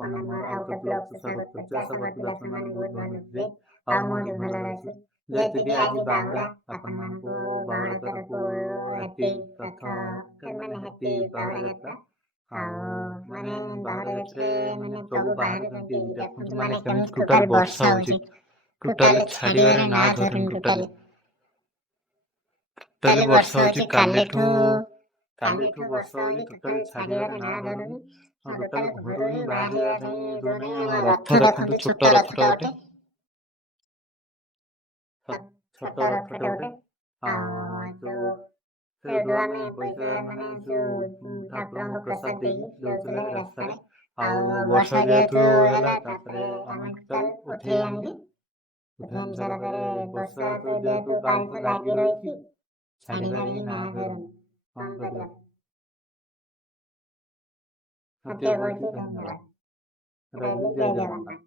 ଆପଣ ମୋର ଆଉ ଗୋଟେ ବ୍ଲଗକୁ ସ୍ୱାଗତ କରୁଛି। ଆଶା କରୁଥିଲି ଆପଣମାନେ ବହୁତ ଭଲ ଥିବେ ଆଉ ମୁଁ ବି ଭଲରେ ଅଛି। ଯେହେତୁକି ଆଜି ବାହୁଡ଼ା, ଆପଣମାନଙ୍କୁ ବାହୁଡ଼ା ତରଫରୁ ହାପି ମାନେ ହାପି ବାହୁଡ଼ା ଯାତ୍ରା। ଆଉ ମାନେ ବାହୁଡ଼ା ଯାତ୍ରାରେ ମାନେ ପ୍ରଭୁ ବାହାରୁଛନ୍ତି, ଦେଖନ୍ତୁ ମାନେ କେମିତି ଟୋଟାଲ ବର୍ଷା ହଉଛି, ଟୋଟାଲ ଛାଡ଼ିବାର ନାଁ ଧରୁନି। ଟୋଟାଲି ବର୍ଷା ହଉଛି କାଲିଠୁ ବର୍ଷା ହଉଛି, ଟୋଟାଲ ଛାଡ଼ିବାର ନାଁ ଧରୁନି। ଟୋଟାଲ ଘରୁ ହିଁ ବାହାରିବା ପାଇଁ ଦଉନି। ରଥ ଦେଖନ୍ତୁ, ଛୋଟ ରଥଟା ଗୋଟେ, ଛୋଟ ରଥଟେ ଗୋଟେ। ସେଇଠୁ ଆମେ ପଇସା ମାନେ ଯୋଉ ଠାକୁରଙ୍କ ପ୍ରସାଦ ଦେଇକି ଦଉଥିଲେ ରାସ୍ତାରେ। ଆଉ ବର୍ଷା ଯେହେତୁ ହେଲା, ତାପରେ ଆମେ ଟୋଟାଲ ଉଠେଇ ଆଣିଲି। ଉଠେଇ ଆଣି ସାରିଲା ପରେ ବର୍ଷା ତ ଯେହେତୁ କାଲିଠୁ ଲାଗି ରହିଛି, ଛାଡ଼ିବାର ହିଁ ନାଁ ଧରୁନି। କଣ କରିବା? ହାତରେ ବଳଛି। ଧନ୍ୟବାଦ। ରହିଲି। ଜୟ ଜଗନ୍ନାଥ।